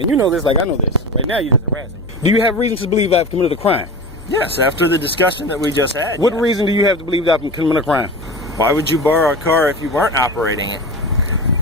And you know this like I know this. Right now you're just harassing me. Do you have reason to believe I've committed a crime? Yes, after the discussion that we just had. What reason do you have to believe that I've committed a crime? Why would you borrow a car if you weren't operating it?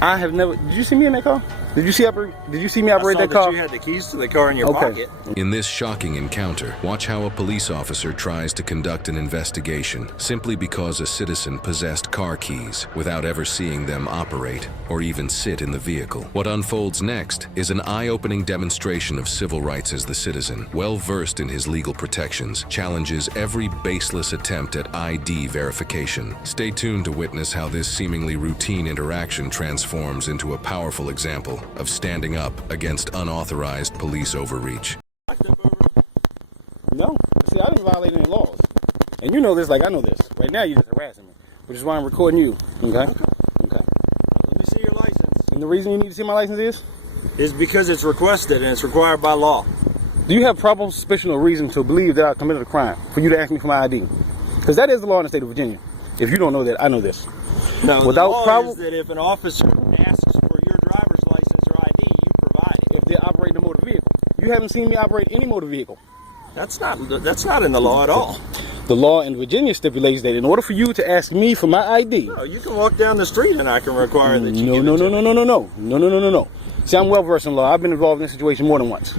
I have never. Did you see me in that car? Did you see me operate that car? You had the keys to the car in your pocket. In this shocking encounter, watch how a police officer tries to conduct an investigation simply because a citizen possessed car keys without ever seeing them operate or even sit in the vehicle. What unfolds next is an eye-opening demonstration of civil rights as the citizen, well-versed in his legal protections, challenges every baseless attempt at ID verification. Stay tuned to witness how this seemingly routine interaction transforms into a powerful example of standing up against unauthorized police overreach. No. See, I didn't violate any laws. And you know this like I know this. Right now you're just harassing me, which is why I'm recording you. Okay? Okay. Let me see your license. And the reason you need to see my license is because it's requested and it's required by law. Do you have probable suspicion or reason to believe that I committed a crime for you to ask me for my ID? Because that is the law in the state of Virginia. If you don't know that, I know this. No, the law is that if an officer asks for your driver's license or ID, you provide it. If they're operating a motor vehicle. You haven't seen me operate any motor vehicle. That's not in the law at all. The law in Virginia stipulates that in order for you to ask me for my ID... No, you can walk down the street and I can require that you give it to me. No. See, I'm well versed in law. I've been involved in this situation more than once.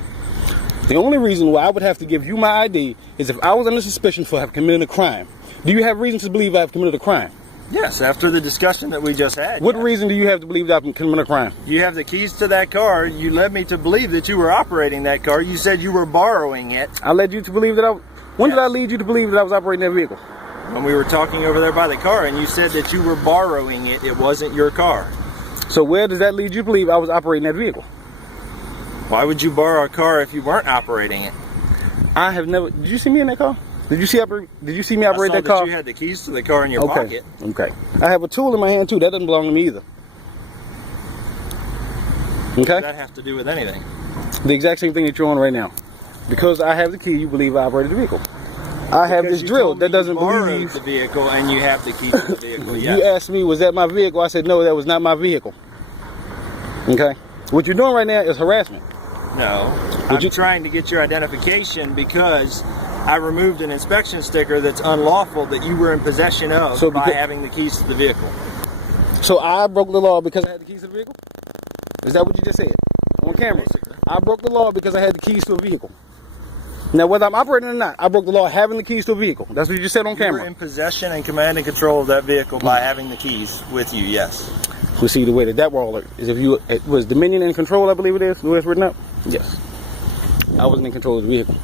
The only reason why I would have to give you my ID is if I was under suspicion for having committed a crime. Do you have reason to believe I've committed a crime? Yes, after the discussion that we just had. What reason do you have to believe that I've committed a crime? You have the keys to that car. You led me to believe that you were operating that car. You said you were borrowing it. I led you to believe that When did I lead you to believe that I was operating that vehicle? When we were talking over there by the car and you said that you were borrowing it. It wasn't your car. So where does that lead you to believe I was operating that vehicle? Why would you borrow a car if you weren't operating it? I have never... Did you see me in that car? Did you see me operate that car? You had the keys to the car in your pocket. Okay. I have a tool in my hand too. That doesn't belong to me either. Okay. What does that have to do with anything? The exact same thing that you're on right now. Because I have the key, you believe I operated the vehicle. I have this drill that doesn't believe the vehicle and you have the key to the vehicle. Yes. You asked me, was that my vehicle? I said, no, that was not my vehicle. Okay. What you're doing right now is harassment. No. I'm trying to get your identification because I removed an inspection sticker that's unlawful that you were in possession of by having the keys to the vehicle. So I broke the law because I had the keys to the vehicle? Is that what you just said? On camera. Basically. I broke the law because I had the keys to a vehicle. Now, whether I'm operating or not, I broke the law having the keys to a vehicle. That's what you just said on camera. You were in possession and command and control of that vehicle by having the keys with you, yes. We see the way that all is if you it was dominion and control, I believe it is, the way it's written up. Yes. I wasn't in control of the vehicle.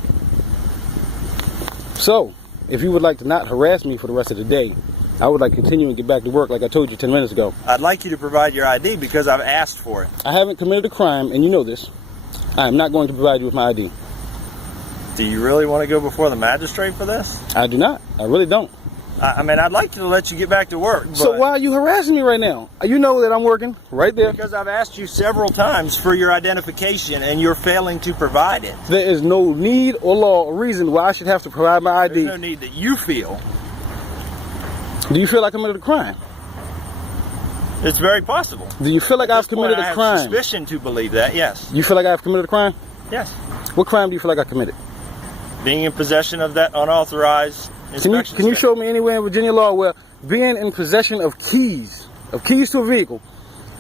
So, if you would like to not harass me for the rest of the day, I would like to continue and get back to work like I told you 10 minutes ago. I'd like you to provide your ID because I've asked for it. I haven't committed a crime, and you know this. I am not going to provide you with my ID. Do you really want to go before the magistrate for this? I do not. I really don't. I mean, I'd like to let you get back to work. But so why are you harassing me right now? You know that I'm working right there. Because I've asked you several times for your identification, and you're failing to provide it. There is no need or law or reason why I should have to provide my ID. There's no need that you feel. Do you feel like I committed a crime? It's very possible. Do you feel like I've committed a crime? I have suspicion to believe that, yes. You feel like I've committed a crime? Yes. What crime do you feel like I committed? Being in possession of that unauthorized inspection. Can you show me anywhere in Virginia law where being in possession of keys to a vehicle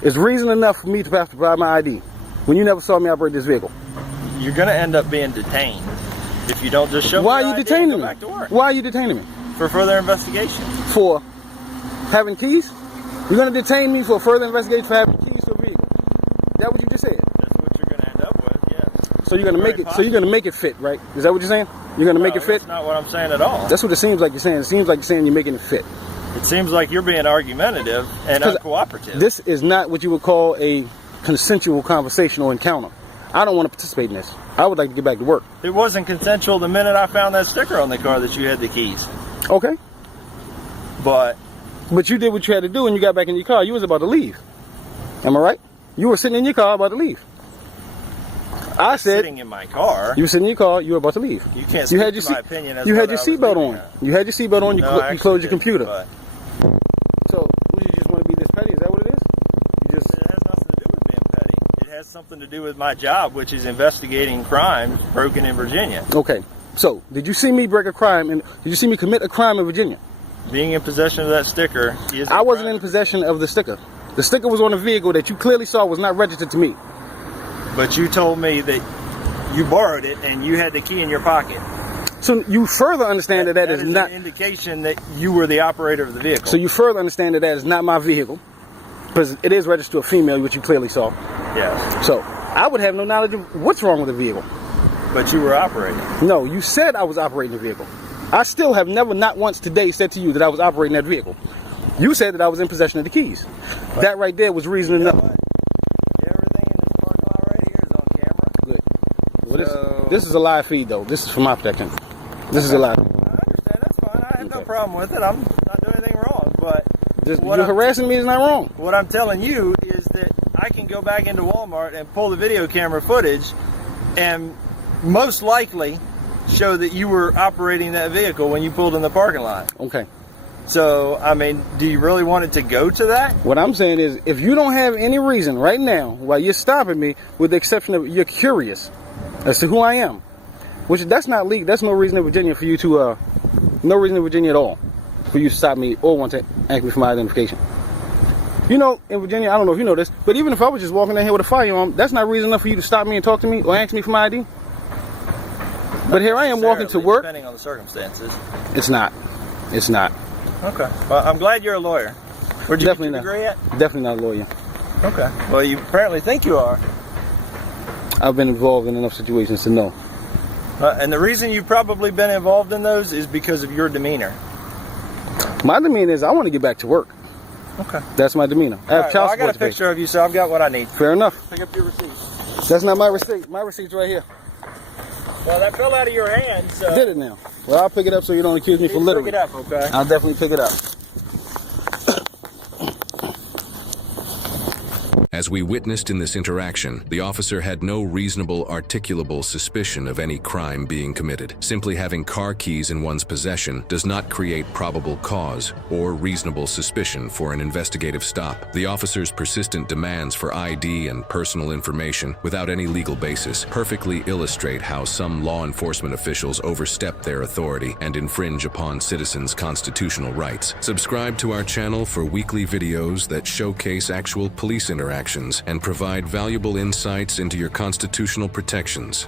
is reason enough for me to have to provide my ID when you never saw me operate this vehicle? You're going to end up being detained if you don't just show me your ID and go back to work. Why are you detaining me? For further investigation. For having keys? You're going to detain me for further investigation for having keys to a vehicle. Is that what you just said? That's what you're going to end up with, yes. So you're going to make it. So you're going to make it fit, right? Is that what you're saying? You're going to make it fit? That's not what I'm saying at all. That's what it seems like you're saying. It seems like you're saying you're making it fit. It seems like you're being argumentative and uncooperative. This is not what you would call a consensual conversation or encounter. I don't want to participate in this. I would like to get back to work. It wasn't consensual the minute I found that sticker on the car that you had the keys. Okay. But you did what you had to do when you got back in your car. You was about to leave. Am I right? You were sitting in your car about to leave. I said sitting in my car. You were sitting in your car. You were about to leave. You can't speak to my opinion. You had your seatbelt on. You had your seatbelt on. You closed your computer. But so, you just want to be this petty? Is that what it is? It has nothing to do with being petty. It has something to do with my job, which is investigating crimes broken in Virginia. Okay. So, did you see me break a crime, and did you see me commit a crime in Virginia? Being in possession of that sticker is I wasn't in possession of the sticker. The sticker was on a vehicle that you clearly saw was not registered to me. But you told me that you borrowed it and you had the key in your pocket. So you further understand that is not an indication that you were the operator of the vehicle. So you further understand that is not my vehicle, because it is registered to a female, which you clearly saw. Yes. So I would have no knowledge of what's wrong with the vehicle. But you were operating. No, you said I was operating the vehicle. I still have never, not once today, said to you that I was operating that vehicle. You said that I was in possession of the keys. But that right there was reason enough. Everything in this parking lot right here is on camera. Good. Well, this is a live feed, though. This is for my protection. This is a live. I understand. That's fine. I have no problem with it. I'm not doing anything wrong. But you're harassing me is not wrong. What I'm telling you is that I can go back into Walmart and pull the video camera footage and most likely show that you were operating that vehicle when you pulled in the parking lot. Okay. So, I mean, do you really want it to go to that? What I'm saying is, if you don't have any reason right now while you're stopping me, with the exception of you're curious as to who I am, which that's not legal. That's no reason in Virginia for you to, no reason in Virginia at all for you to stop me or want to ask me for my identification. You know, in Virginia, I don't know if you know this, but even if I was just walking down here with a firearm, that's not reason enough for you to stop me and talk to me or ask me for my ID. But here I am walking to work. Depending on the circumstances. It's not. It's not. Okay. Well, I'm glad you're a lawyer. Where'd you Definitely get your degree at? Definitely not a lawyer. Okay. Well, you apparently think you are. I've been involved in enough situations to know. And the reason you've probably been involved in those is because of your demeanor. My demeanor is I want to get back to work. Okay. That's my demeanor. I have child I got a picture of you, so I've got what I need. Fair enough. Pick up your receipt. That's not my receipt. My receipt's right here. Well, that fell out of your hand, so... Did it now. Well, I'll pick it up so you don't accuse me for littering. Pick it up, okay? I'll definitely pick it up. As we witnessed in this interaction, the officer had no reasonable, articulable suspicion of any crime being committed. Simply having car keys in one's possession does not create probable cause or reasonable suspicion for an investigative stop. The officer's persistent demands for ID and personal information without any legal basis perfectly illustrate how some law enforcement officials overstep their authority and infringe upon citizens' constitutional rights. Subscribe to our channel for weekly videos that showcase actual police interactions and provide valuable insights into your constitutional protections.